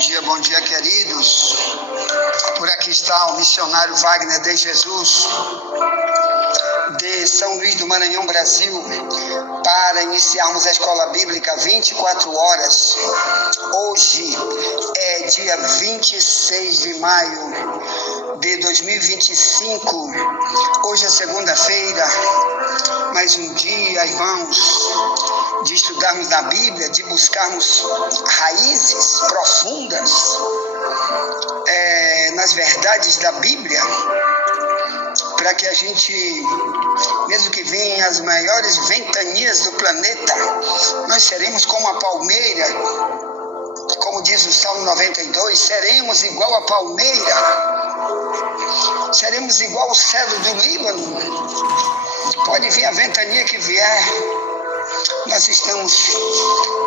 Bom dia, queridos. Por aqui está o missionário Wagner de Jesus, de São Luís do Maranhão, Brasil, para iniciarmos a Escola Bíblica 24 horas. Hoje é dia 26 de maio de 2025. Hoje é segunda-feira, mais um dia, irmãos, de estudarmos na Bíblia, de buscarmos raízes profundas nas verdades da Bíblia, para que a gente, mesmo que venham as maiores ventanias do planeta, nós seremos como a palmeira, como diz o Salmo 92, seremos igual a palmeira, seremos igual ao cedro do Líbano. Pode vir a ventania que vier, nós estamos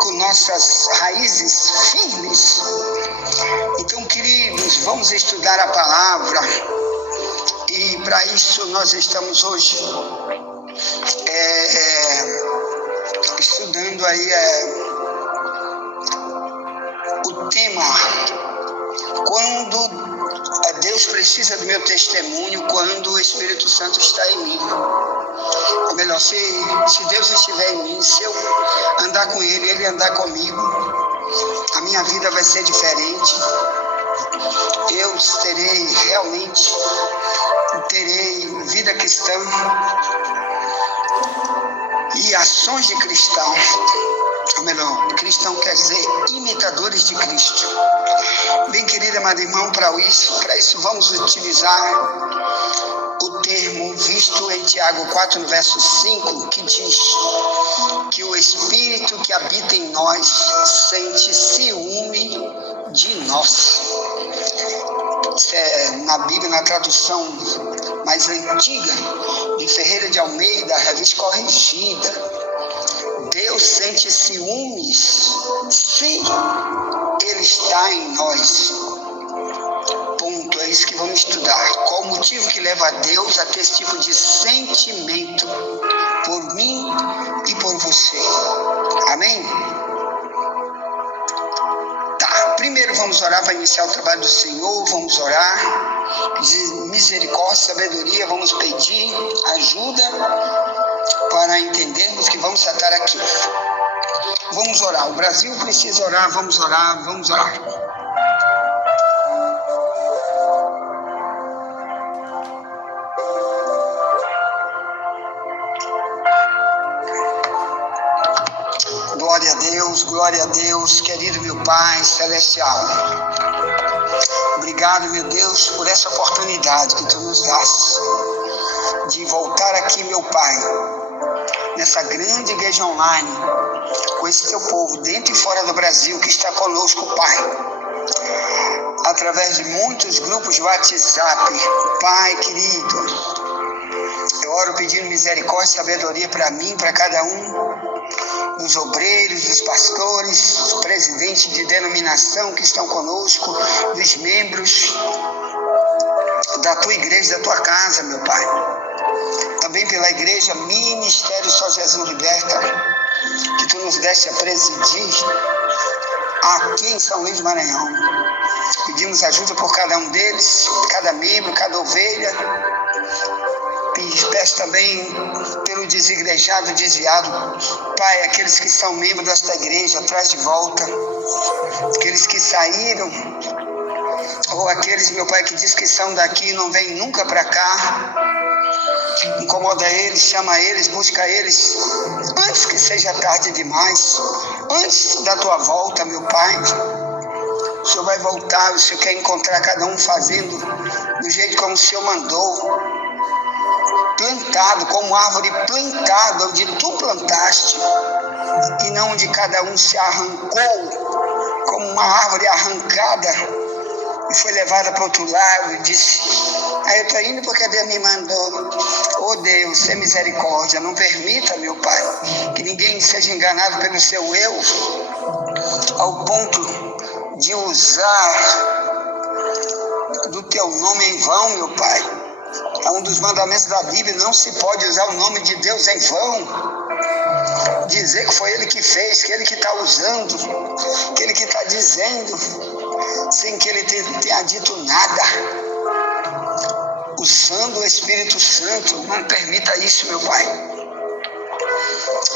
com nossas raízes firmes. Então, queridos, vamos estudar a palavra, e para isso nós estamos hoje estudando aí o tema: quando Deus precisa do meu testemunho, quando o Espírito Santo está em mim. Ou melhor, se Deus estiver em mim, se eu andar com Ele, Ele andar comigo, a minha vida vai ser diferente. Eu terei vida cristã e ações de cristão. Ou melhor, cristão quer dizer imitadores de Cristo. Bem, querido amado irmão, para isso vamos utilizar o termo visto em Tiago 4, no verso 5, que diz que o Espírito que habita em nós sente ciúme de nós. Isso é na Bíblia, na tradução mais antiga, de Ferreira de Almeida, revista corrigida. Deus sente ciúmes se Ele está em nós. Ponto. É isso que vamos estudar. Qual o motivo que leva a Deus a ter esse tipo de sentimento por mim e por você? Amém? Tá. Primeiro vamos orar para iniciar o trabalho do Senhor. Vamos orar. Pedir misericórdia, sabedoria. Vamos pedir ajuda para entendermos que vamos tratar aqui. Vamos orar. O Brasil precisa orar. Vamos orar. Vamos orar. Glória a Deus, querido meu Pai Celestial. Obrigado, meu Deus, por essa oportunidade que Tu nos dás de voltar aqui, meu Pai, nessa grande igreja online, com esse Teu povo, dentro e fora do Brasil, que está conosco, Pai, através de muitos grupos de WhatsApp. Pai querido, eu oro pedindo misericórdia e sabedoria para mim, para cada um dos obreiros, dos pastores, dos presidentes de denominação que estão conosco, dos membros da Tua igreja, da Tua casa, meu Pai. Também pela igreja Ministério Só Jesus Liberta, que Tu nos deste a presidir aqui em São Luís do Maranhão. Pedimos ajuda por cada um deles, cada membro, cada ovelha. Peço também pelo desigrejado, desviado, Pai, aqueles que são membros desta igreja, traz de volta, aqueles que saíram, ou aqueles, meu Pai, que diz que são daqui e não vêm nunca para cá. Incomoda eles, chama eles, busca eles, antes que seja tarde demais, antes da Tua volta, meu Pai. O Senhor vai voltar, o Senhor quer encontrar cada um fazendo do jeito como o Senhor mandou, plantado, como árvore plantada, onde Tu plantaste, e não onde cada um se arrancou, como uma árvore arrancada, e foi levada para outro lado, e disse: eu estou indo porque Deus me mandou. Oh Deus, sem misericórdia, não permita, meu Pai, que ninguém seja enganado pelo seu eu, ao ponto de usar do Teu nome em vão, meu Pai. É um dos mandamentos da Bíblia: não se pode usar o nome de Deus em vão. Dizer que foi Ele que fez, que Ele que está usando, que Ele que está dizendo. sem que ele tenha dito nada. Usando o Espírito Santo, não permita isso, meu Pai.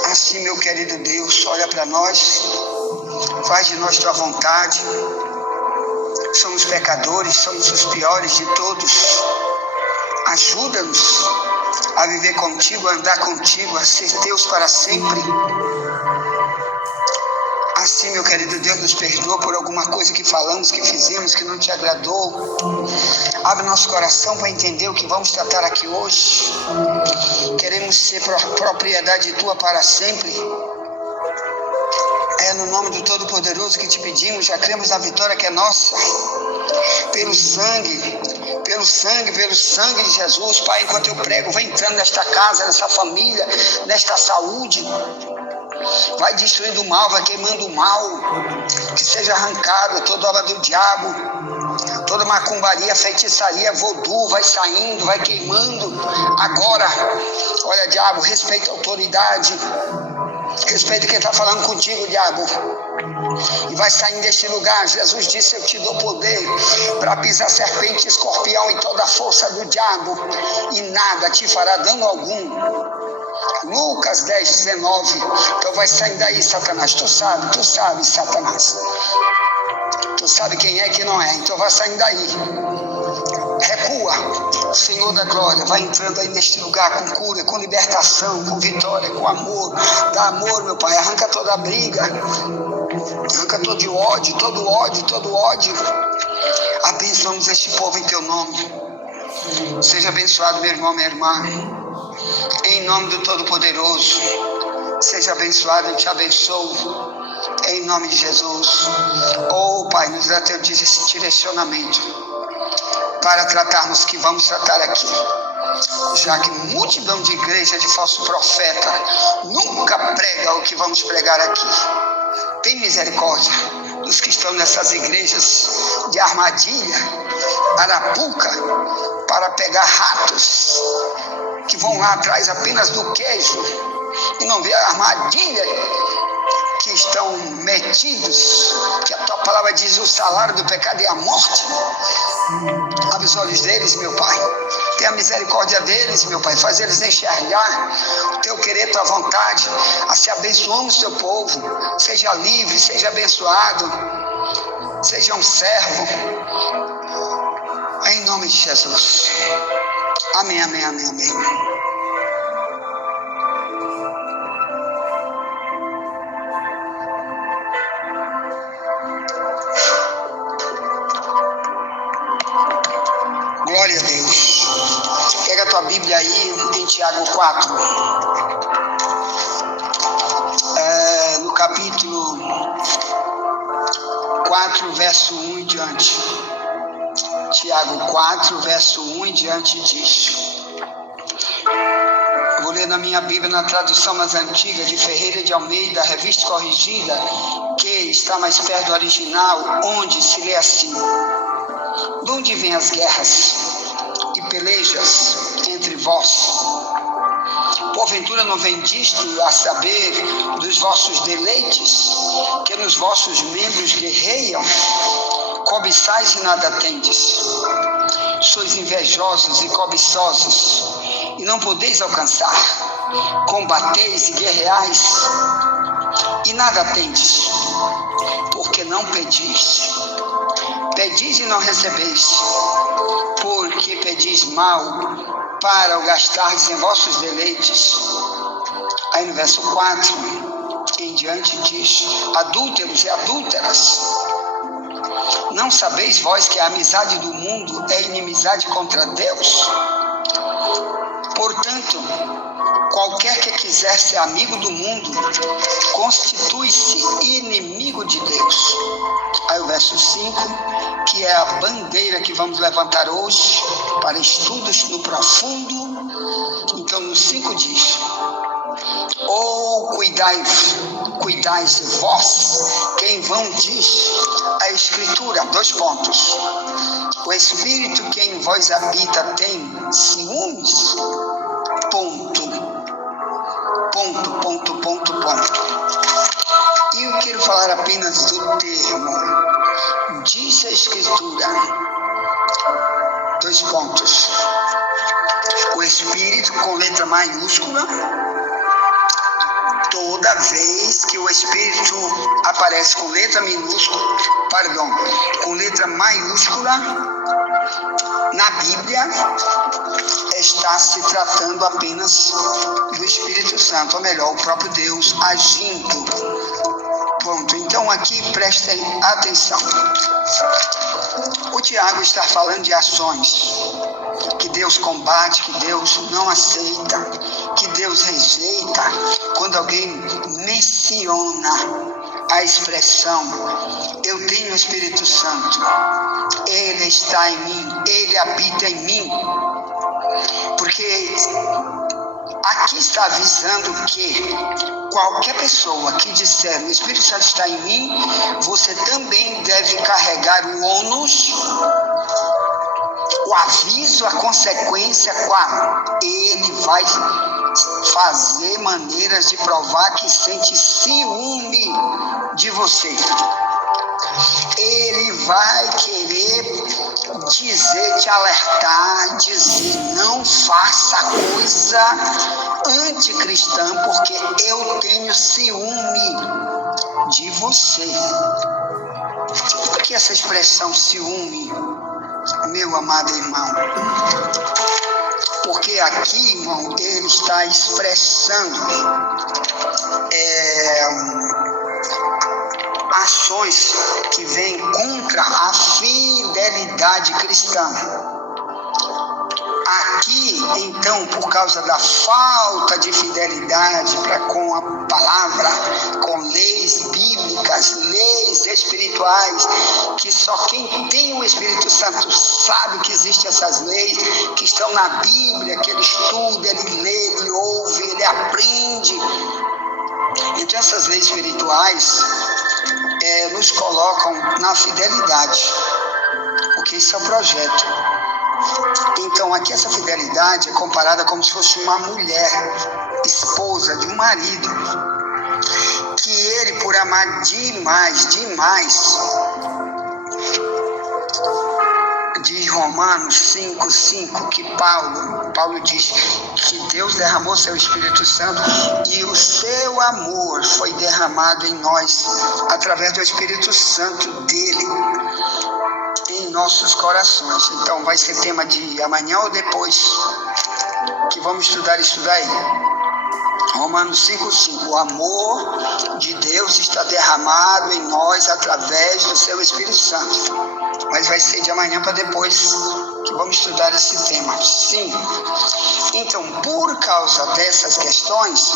Assim, meu querido Deus, olha para nós, faz de nós tua vontade. Somos pecadores, somos os piores de todos. Ajuda-nos a viver contigo, a andar contigo, a ser teus para sempre. Assim, meu querido Deus, nos perdoa por alguma coisa que falamos, que fizemos, que não te agradou. Abre nosso coração para entender o que vamos tratar aqui hoje. Queremos ser propriedade tua para sempre. É no nome do Todo-Poderoso que te pedimos, já cremos na vitória que é nossa. Pelo sangue de Jesus, Pai, enquanto eu prego, vai entrando nesta casa, nessa família, nesta saúde. Vai destruindo o mal, vai queimando o mal, que seja arrancado toda obra do diabo, toda macumbaria, feitiçaria, voodoo, vai saindo, vai queimando. Agora, olha, diabo, respeita a autoridade, respeita quem está falando contigo, diabo, e vai saindo deste lugar. Jesus disse: eu te dou poder para pisar serpente, escorpião e toda a força do diabo, e nada te fará dano algum. Lucas 10, 19. Então vai saindo daí, Satanás. Tu sabe, Satanás. Tu sabe quem é que não é. Então vai saindo daí. Recua. Senhor da glória, vai entrando aí neste lugar com cura, com libertação, com vitória, com amor. Dá amor, meu Pai. Arranca toda a briga. Arranca todo ódio. Abençoamos este povo em teu nome. Seja abençoado, meu irmão, minha irmã. Em nome do Todo-Poderoso, seja abençoado, eu te abençoo, em nome de Jesus. Oh, Pai, nos dá teu direcionamento para tratarmos o que vamos tratar aqui, já que multidão de igreja de falso profeta nunca prega o que vamos pregar aqui. Tem misericórdia dos que estão nessas igrejas de armadilha, arapuca, para pegar ratos, que vão lá atrás apenas do queijo e não vê a armadilha que estão metidos, que a tua palavra diz: o salário do pecado é a morte. Abre os olhos deles, meu Pai. Tenha misericórdia deles, meu Pai. Faz eles enxergar o teu querer, tua vontade. Assim abençoamos o teu povo. Seja livre, seja abençoado. Seja um servo. Em nome de Jesus. Amém, amém, amém, amém. Glória a Deus. Pega a tua Bíblia aí em Tiago 4. No capítulo 4, verso 1 em diante. Tiago 4, verso 1 em diante diz. Vou ler na minha Bíblia, na tradução mais antiga, de Ferreira de Almeida, revista corrigida, que está mais perto do original, onde se lê assim: de onde vêm as guerras e pelejas entre vós? Porventura não vem disto, a saber, dos vossos deleites, que nos vossos membros guerreiam? Cobiçais e nada tendes. Sois invejosos e cobiçosos, e não podeis alcançar. Combateis e guerreais, e nada tendes, porque não pedis. Pedis e não recebeis, porque pedis mal, para o gastardes em vossos deleites. Aí no verso 4 em diante diz: adúlteros e adúlteras, não sabeis vós que a amizade do mundo é inimizade contra Deus? Portanto, qualquer que quiser ser amigo do mundo, constitui-se inimigo de Deus. Aí o verso 5, que é a bandeira que vamos levantar hoje para estudos no profundo. Então no 5 diz: cuidais vós, que em vão diz a Escritura, 2 pontos. O Espírito que em vós habita tem ciúmes? Ponto. E eu quero falar apenas do termo diz a Escritura, dois pontos. O Espírito com letra maiúscula, toda vez que o Espírito aparece com letra minúscula, com letra maiúscula, na Bíblia, está se tratando apenas do Espírito Santo, ou melhor, o próprio Deus agindo. Pronto, então aqui prestem atenção. O Tiago está falando de ações que Deus combate, que Deus não aceita, que Deus rejeita, quando alguém menciona a expressão eu tenho o Espírito Santo, Ele está em mim, Ele habita em mim, porque aqui está avisando que qualquer pessoa que disser o Espírito Santo está em mim, você também deve carregar o ônus, o aviso, a consequência, qual? Ele vai fazer maneiras de provar que sente ciúme de você. Ele vai querer dizer, te alertar, dizer, não faça coisa anticristã, porque eu tenho ciúme de você. Por que essa expressão ciúme, meu amado irmão? Porque aqui, irmão, ele está expressando ações que vêm contra a fidelidade cristã. Aqui, então, por causa da falta de fidelidade para com a palavra, com leis bíblicas, leis espirituais, que só quem tem o Espírito Santo sabe que existem essas leis, que estão na Bíblia, que ele estuda, ele lê, ele ouve, ele aprende. Então, essas leis espirituais nos colocam na fidelidade, porque isso é o projeto. Então, aqui essa fidelidade é comparada como se fosse uma mulher, esposa de um marido, que ele, por amar demais, de Romanos 5:5, que Paulo diz que Deus derramou seu Espírito Santo e o seu amor foi derramado em nós através do Espírito Santo dele em nossos corações. Então vai ser tema de amanhã ou depois que vamos estudar isso daí. Romanos 5:5, o amor de Deus está derramado em nós através do seu Espírito Santo. Mas vai ser de amanhã para depois que vamos estudar esse tema. Sim. Então, por causa dessas questões,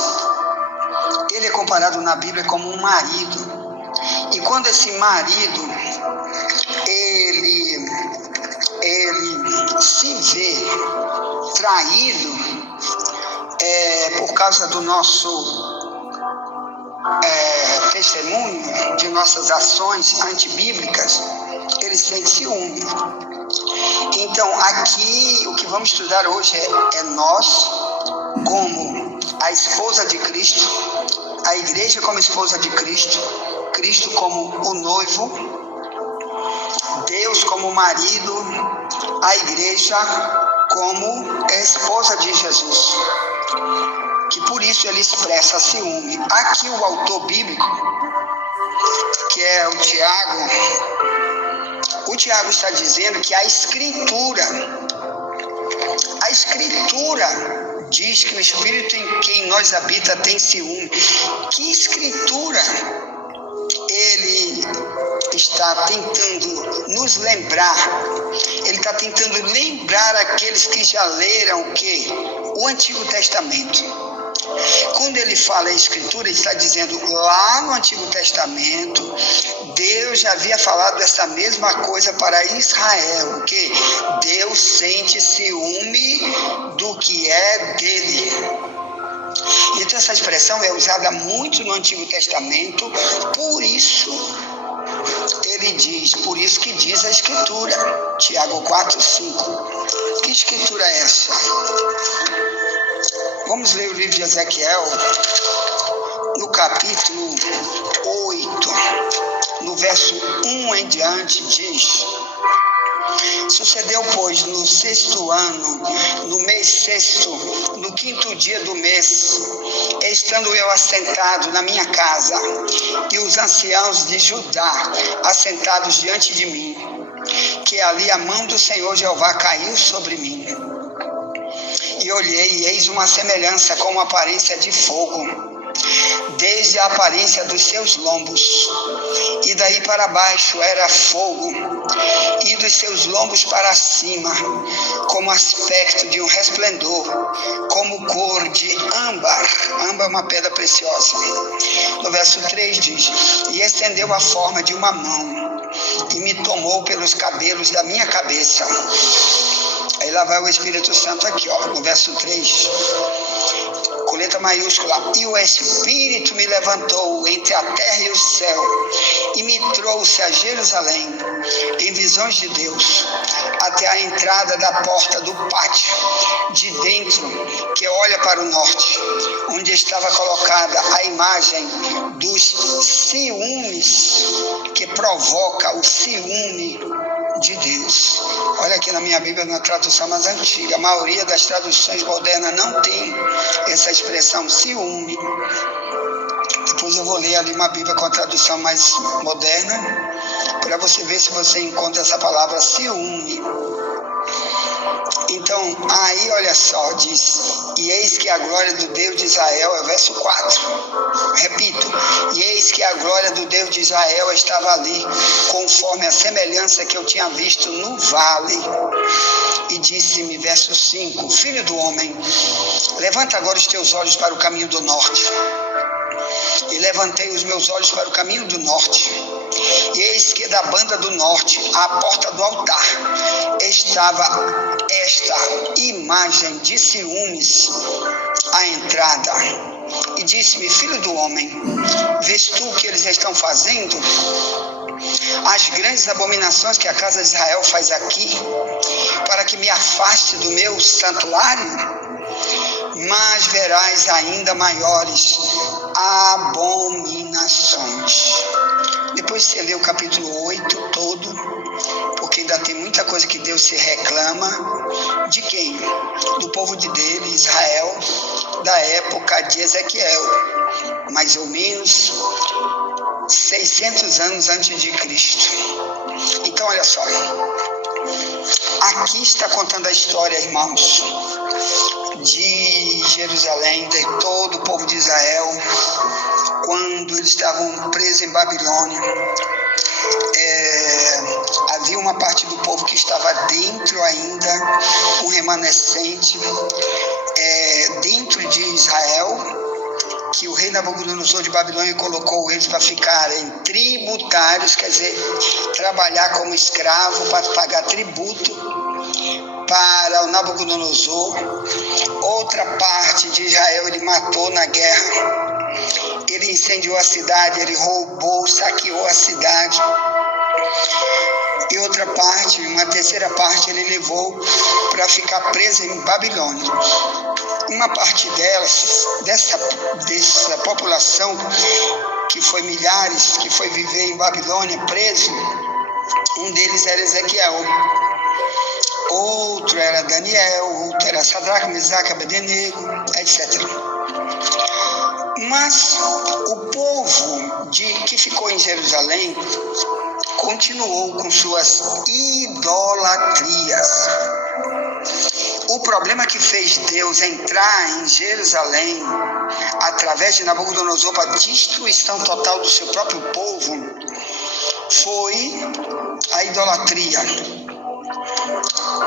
ele é comparado na Bíblia como um marido. E quando esse marido, ele se vê traído por causa do nosso testemunho, de nossas ações antibíblicas, ele sente ciúme. Então, aqui, o que vamos estudar hoje é nós, como a esposa de Cristo, a igreja como esposa de Cristo, Cristo como o noivo, Deus como marido, a igreja como a esposa de Jesus, que por isso ele expressa ciúme. Aqui o autor bíblico, que é o Tiago está dizendo que a Escritura diz que o Espírito em quem nós habita tem ciúme. Que Escritura ele está tentando nos lembrar? Ele está tentando lembrar aqueles que já leram o quê? O Antigo Testamento. Quando ele fala em Escritura, ele está dizendo lá no Antigo Testamento, Deus já havia falado essa mesma coisa para Israel, que Deus sente ciúme do que é dele. Então essa expressão é usada muito no Antigo Testamento, por isso ele diz, por isso que diz a Escritura, Tiago 4:5. Que Escritura é essa? Vamos ler o livro de Ezequiel, no capítulo 8, no verso 1 em diante, diz: Sucedeu, pois, no 6º ano, no mês 6º, no 5º dia do mês, estando eu assentado na minha casa, e os anciãos de Judá assentados diante de mim, que ali a mão do Senhor Jeová caiu sobre mim. E olhei, e eis uma semelhança com uma aparência de fogo, desde a aparência dos seus lombos, e daí para baixo era fogo, e dos seus lombos para cima, como aspecto de um resplendor, como cor de âmbar. Âmbar é uma pedra preciosa. No verso 3 diz: E estendeu a forma de uma mão, e me tomou pelos cabelos da minha cabeça. Aí lá vai o Espírito Santo aqui, no verso 3. Com letra maiúscula: E o Espírito me levantou entre a terra e o céu, e me trouxe a Jerusalém, em visões de Deus, até a entrada da porta do pátio, de dentro, que olha para o norte, onde estava colocada a imagem dos ciúmes, que provoca o ciúme de Deus. Olha aqui na minha Bíblia, na tradução mais antiga, a maioria das traduções modernas não tem essa expressão ciúme. Depois eu vou ler ali uma Bíblia com a tradução mais moderna, para você ver se você encontra essa palavra ciúme. Então, aí olha só, diz: E eis que a glória do Deus de Israel, é verso 4, repito: E eis que a glória do Deus de Israel estava ali, conforme a semelhança que eu tinha visto no vale. E disse-me, verso 5: Filho do homem, levanta agora os teus olhos para o caminho do norte. E levantei os meus olhos para o caminho do norte, e eis que da banda do norte, à porta do altar, estava esta imagem de ciúmes à entrada. E disse-me: Filho do homem, vês tu o que eles estão fazendo? As grandes abominações que a casa de Israel faz aqui, para que me afaste do meu santuário? Mas verás ainda maiores abominações. Depois você lê o capítulo 8 todo, porque ainda tem muita coisa que Deus se reclama. De quem? Do povo dele, Israel, da época de Ezequiel, mais ou menos 600 anos antes de Cristo. Então olha só, aqui está contando a história, irmãos, de Jerusalém, de todo o povo de Israel, quando eles estavam presos em Babilônia. Havia uma parte do povo que estava dentro ainda, um remanescente dentro de Israel, que o rei Nabucodonosor de Babilônia colocou eles para ficarem tributários, quer dizer, trabalhar como escravo para pagar tributo para o Nabucodonosor. Outra parte de Israel ele matou na guerra, ele incendiou a cidade, ele roubou, saqueou a cidade. E outra parte, uma terceira parte, ele levou para ficar preso em Babilônia. Uma parte delas, dessa população, que foi milhares, que foi viver em Babilônia preso, um deles era Ezequiel, outro era Daniel, outro era Sadraque, Mesaque, Abednego, etc. Mas o povo que ficou em Jerusalém continuou com suas idolatrias. O problema que fez Deus entrar em Jerusalém através de Nabucodonosor para a destruição total do seu próprio povo foi a idolatria.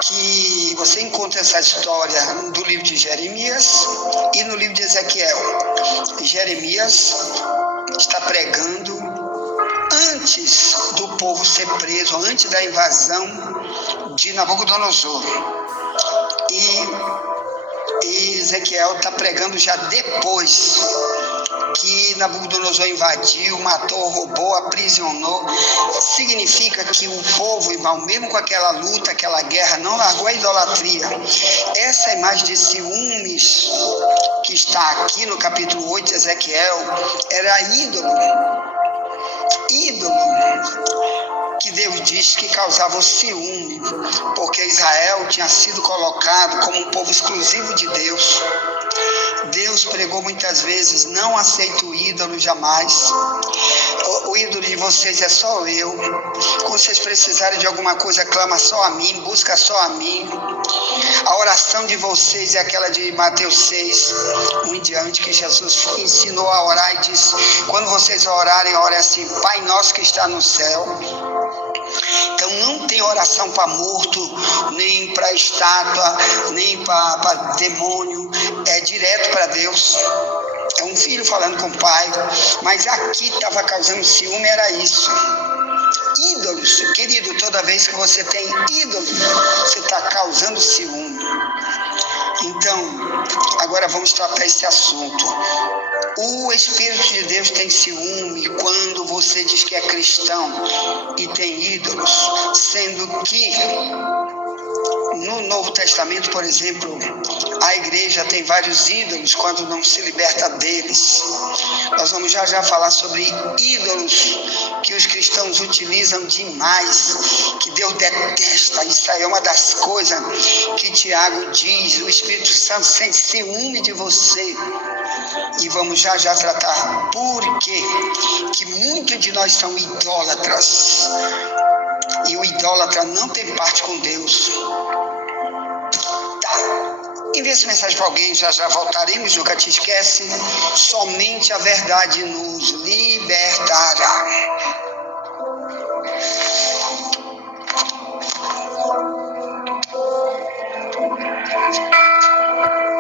Que você encontra essa história do livro de Jeremias e no livro de Ezequiel. Jeremias está pregando antes do povo ser preso, antes da invasão de Nabucodonosor. E Ezequiel está pregando já depois que Nabucodonosor invadiu, matou, roubou, aprisionou. Significa que o povo, irmão, mesmo com aquela luta, aquela guerra, não largou a idolatria. Essa imagem de ciúmes que está aqui no capítulo 8 de Ezequiel era ídolo. Deus diz que causavam ciúme, porque Israel tinha sido colocado como um povo exclusivo de Deus. Deus pregou muitas vezes: não aceito o ídolo jamais. O ídolo de vocês é só eu. Quando vocês precisarem de alguma coisa, clama só a mim, busca só a mim. A oração de vocês é aquela de Mateus 6, 1 em diante, que Jesus ensinou a orar e disse: quando vocês orarem, orem assim: Pai nosso que está no céu. Então não tem oração para morto, nem para estátua, nem para demônio, é direto para Deus. É um filho falando com o pai, mas aqui estava causando ciúme, era isso. Ídolos, querido, toda vez que você tem ídolo, você está causando ciúme. Então, agora vamos tratar esse assunto. O Espírito de Deus tem ciúme quando você diz que é cristão e tem ídolos, sendo que no Novo Testamento, por exemplo, a igreja tem vários ídolos quando não se liberta deles. Nós vamos já falar sobre ídolos que os cristãos utilizam demais, que Deus detesta. Isso aí é uma das coisas que Tiago diz: o Espírito Santo sente ciúme de você. E vamos já tratar por quê que muitos de nós são idólatras. E o idólatra não tem parte com Deus. Envie essa mensagem para alguém, já voltaremos, nunca te esquece. Somente a verdade nos libertará.